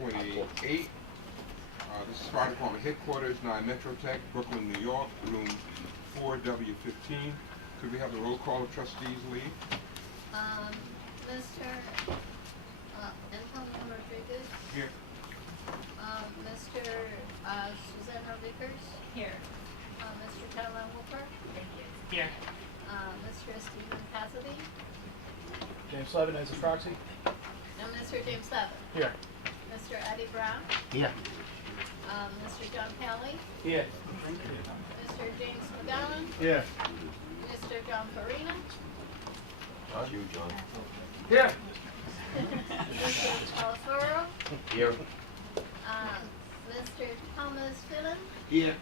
28. This is Fire Department Headquarters, 9 Metro Tech, Brooklyn, New York, room 4W15. Could we have the roll call of trustees, Lee? Mr. Antonio Rodriguez. Here. Mr. Susanna Vickers. Here. Mr. Caroline Wilper. Thank you. Here. Mr. Stephen Cassidy. James Levin as a proxy. And Mr. James Levin. Here. Mr. Eddie Brown. Here. Mr. John Kelly. Here. Mr. James McGowan. Here. Mr. John Farina. You, John. Here. Mr. Alfaro. Here. Mr. Thomas Fillon. Here.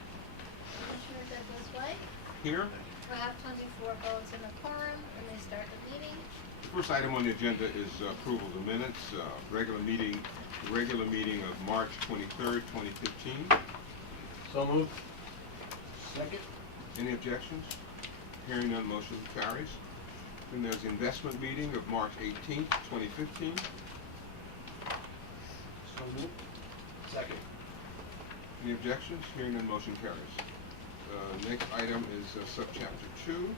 Commissioner Douglas White. Here. We have 24 votes in a quorum, and they start the meeting. The first item on the agenda is approval of the minutes. Regular meeting of March 23rd, 2015. So moved. Second. Any objections? Hearing none, motion carries. Then there's the investment meeting of March 18th, 2015. So moved. Second. Any objections? Hearing none, motion carries. Next item is subchapter 2.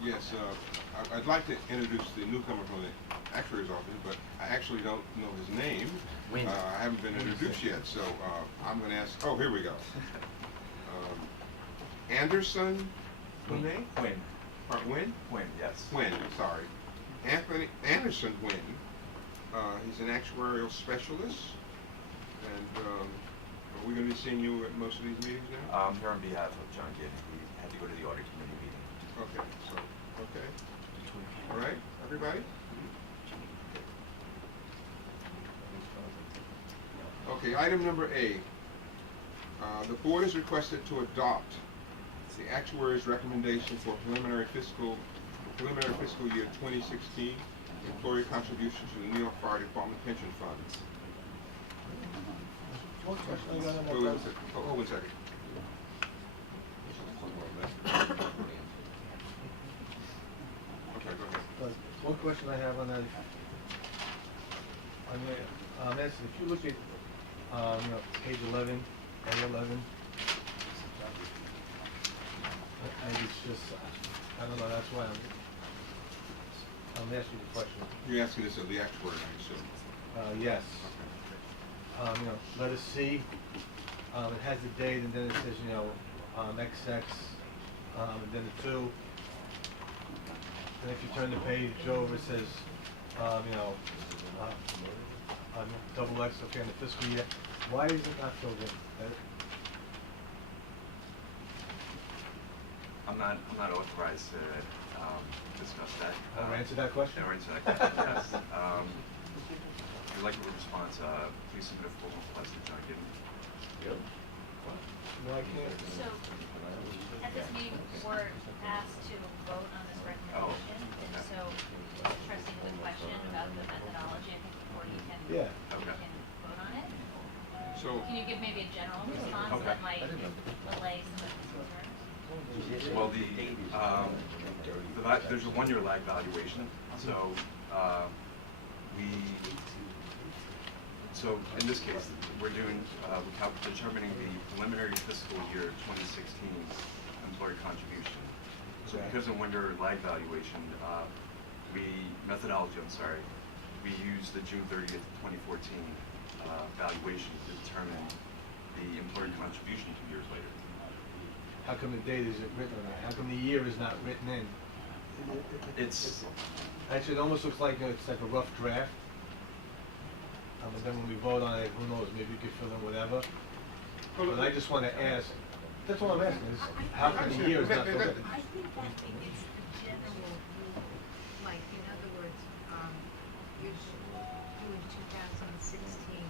Yes, I'd like to introduce the newcomer from the Actuary's office, but I actually don't know his name. I haven't been introduced yet, so I'm going to ask. Oh, here we go. Anderson. Win. Quinn. Win? Quinn, yes. Quinn, sorry. Anthony Anderson Quinn. He's an actuarial specialist, and are we going to be seeing you at most of these meetings now? Here on behalf of John Gibb. We had to go to the audit committee meeting. Okay, so, okay. All right, everybody? Okay, item number A. The board is requested to adopt the actuary's recommendation for preliminary fiscal year 2016 employee contributions to the New York Fire Department Pension Fund. One second. Okay, go ahead. One question I have on that, if you look at, page 11, A11, I it's just, I don't know, that's why I'm asking the question. You're asking this of the actuary, I assume. Yes. Letter C, it has the date, and then it says, XX, and then the 2. And if you turn the page over, it says, double X, okay, in the fiscal year. Why is it not filled in? I'm not authorized to discuss that. Or answer that question? Or answer that question, yes. If you'd like a response, please submit a formal request to John Gibb. No, I can't. So, at this meeting, we're asked to vote on this recommendation, and so trustee has a question about the methodology, I think, before you can, Yeah. Okay. can vote on it. So, Can you give maybe a general response Okay. that might delay some of the concerns? Well, there's a 1-year lag valuation, so so in this case, we're determining the preliminary fiscal year 2016 employer contribution. So because of 1-year lag valuation, we use the June 30th, 2014 valuation to determine the employer contribution 2 years later. How come the date isn't written on it? How come the year is not written in? It's Actually, it almost looks like it's like a rough draft. And then when we vote on it, who knows, maybe you could fill in whatever. But I just want to ask, that's all I'm asking, is how come the year is not filled in? I think it's the general rule, like, in other words, you're doing 2016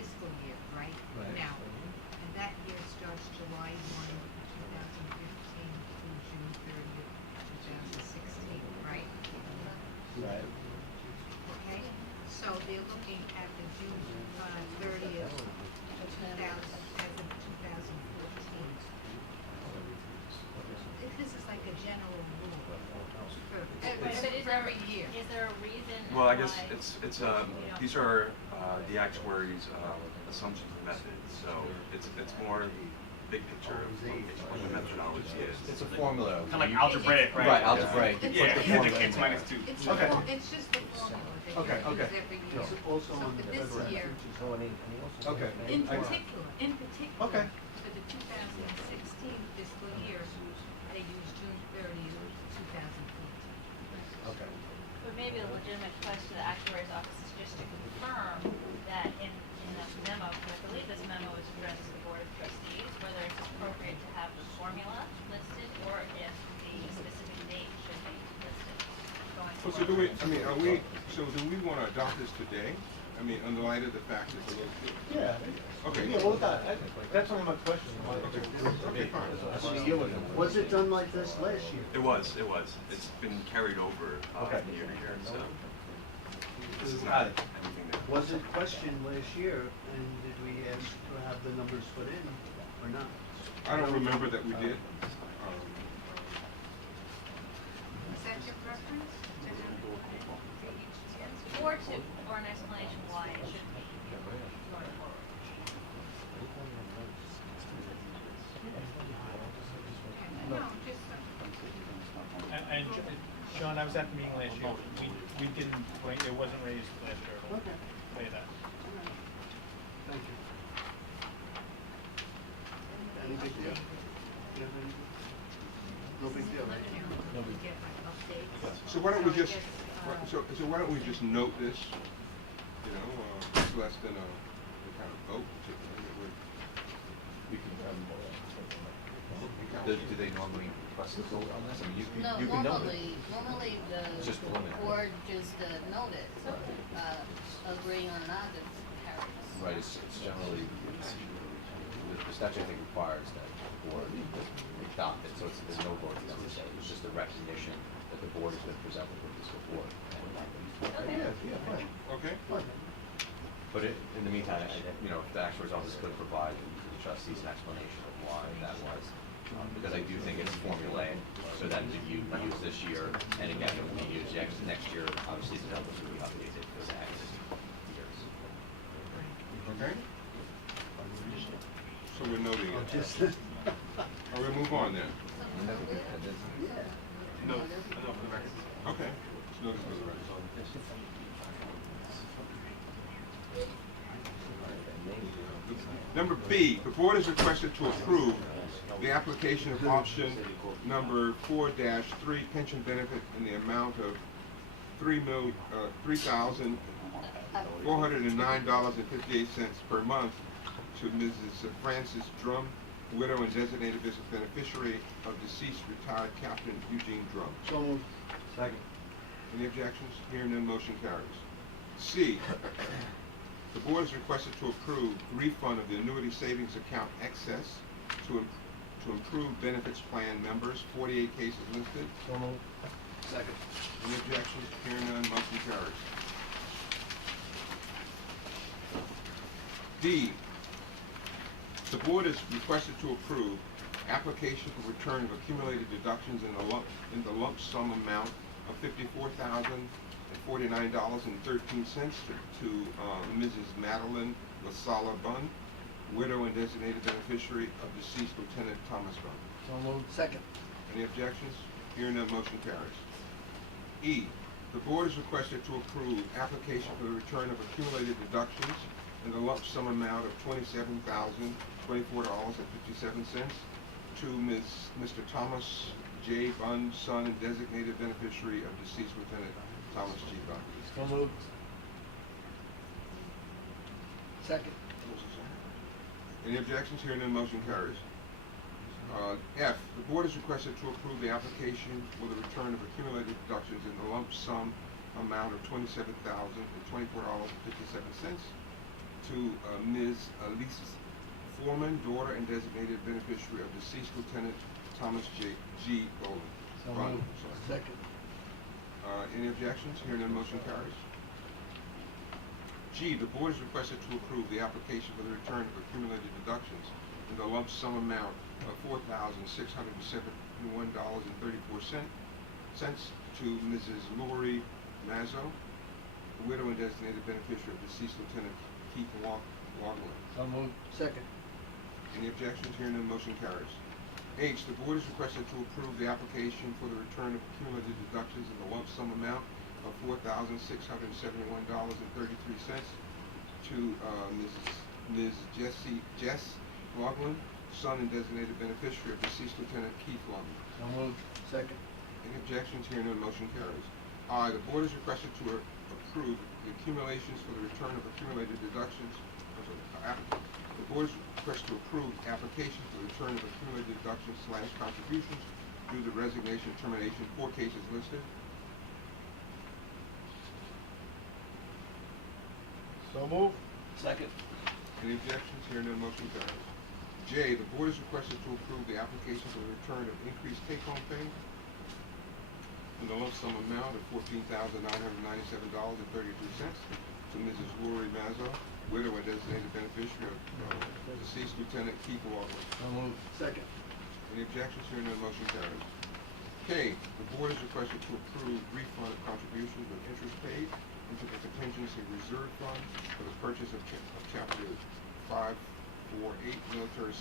fiscal year, right? Right. Now, and that year starts July 1, 2015 through June 30th, 2016, right? Right. Okay? So they're looking at the June 30th, 2014. This is like a general rule. every year. Is there a reason Well, I guess why- these are the actuaries' assumptions and methods, so it's more the big picture of what the methodology is. It's a formula. Kind of like algebraic, right? Right, algebraic. It's- Yeah, Put the formula in it's there. minus 2. It's Okay. it's just the formula that you Okay, okay. use every year. Sure. Also So on for the this federal year, Okay. in I- particular, Okay. for the 2016 fiscal year, they used June 30th, 2014. Okay. But maybe a legitimate question to the actuary's office is just to confirm that in the memo, because I believe this memo is addressed to the Board of Trustees, whether it's appropriate to have the formula listed or if the specific date should be listed going Well, so forward. do we want to adopt this today? I mean, in the light of the fact that it's a little. Yeah. Okay. Yeah, well, that's only my question. Okay, fine. That's what you deal with it. Was it done like this last year? It was. It's been carried over Okay. from year to year, so this is Got not it. anything that. Was it questioned last year, and did we ask to have the numbers put in, or not? I don't remember that we did. Is that your preference? To have it for each year? Or an explanation why it should be going forward. No, just, And John, I was at the meeting last year. We didn't, it wasn't raised last year. I'll Okay. tell you that. Thank you. Any big deal? You have any? No big deal, right? we get like updates. So why don't we So I just, guess, so why don't we just note this, you know, it's less than a kind of vote, particularly, that would. Do they normally request a vote on this? I mean, No, you can note it. normally It's just the preliminary. board just note it, agreeing or not, it carries. Right, it's generally, the statute I think requires that the board adopt it, so there's no vote necessary. It's just a recognition that the board has been presented with this before. Yeah, fine. Okay? But in the meantime, if the actuary's office could provide the trustees an explanation of why that was, because I do think it's formulaic, so that you use this year, and again, it will be used next year, obviously the numbers will be updated for the next years. Okay? So we're noting it. Just, All right, move on then. No, for the record. Okay. Let's notice for the record. Number B, the board is requested to approve the application of option number 4-3 pension benefit in the amount of $3,409.58 per month to Mrs. Frances Drum, widow and designated beneficiary of deceased retired Captain Eugene Drum. so moved. Second. Any objections? Hearing none, motion carries. C, the board is requested to approve refund of the annuity savings account excess to improve benefits plan members, 48 cases listed. So moved. Second. Any objections? Hearing none, motion carries. D, the board is requested to approve application for return of accumulated deductions in the lump sum amount of $54,049.13 to Mrs. Madeline Lasala Bunn, widow and designated beneficiary of deceased Lieutenant Thomas Bunn. So moved. Second. Any objections? Hearing none, motion carries. E, the board is requested to approve application for the return of accumulated deductions in the lump sum amount of $27,024.57 to Mr. Thomas J. Bunn, son and designated beneficiary of deceased Lieutenant Thomas G. Bunn. So moved. Second. Any objections? Hearing none, motion carries. F, the board is requested to approve the application for the return of accumulated deductions in the lump sum amount of $27,024.57 to Ms. Elise Foreman, daughter and designated beneficiary of deceased Lieutenant Thomas G. Bunn. So Bunn, moved. sorry. Second. Any objections? Hearing none, motion carries. G, the board is requested to approve the application for the return of accumulated deductions in the lump sum amount of $4,671.34 cents to Mrs. Lori Mazzo, widow and designated beneficiary of deceased Lieutenant Keith Wagler. So moved. Second. Any objections? Hearing none, motion carries. H, the board is requested to approve the application for the return of cumulative deductions in the lump sum amount of $4,671.33 to Ms. Jess Loughlin, son and designated beneficiary of deceased Lieutenant Keith Loughlin. So moved. Second. Any objections? Hearing none, motion carries. I, the board is requested to approve the accumulations for the return of accumulated deductions. The board is requested to approve application for the return of accumulated deductions / contributions due to resignation and termination. 4 cases listed. So moved. Second. Any objections? Hearing none, motion carries. J, the board is requested to approve the application for the return of increased take-home pay in the lump sum amount of $14,997.33 to Mrs. Lori Mazzo, widow and designated beneficiary of deceased Lieutenant Keith Wagler. So moved. Second. Any objections? Hearing none, motion carries. K, the board is requested to approve refund of contributions with interest paid into the contingency reserve fund for the purchase of Chapter 548 military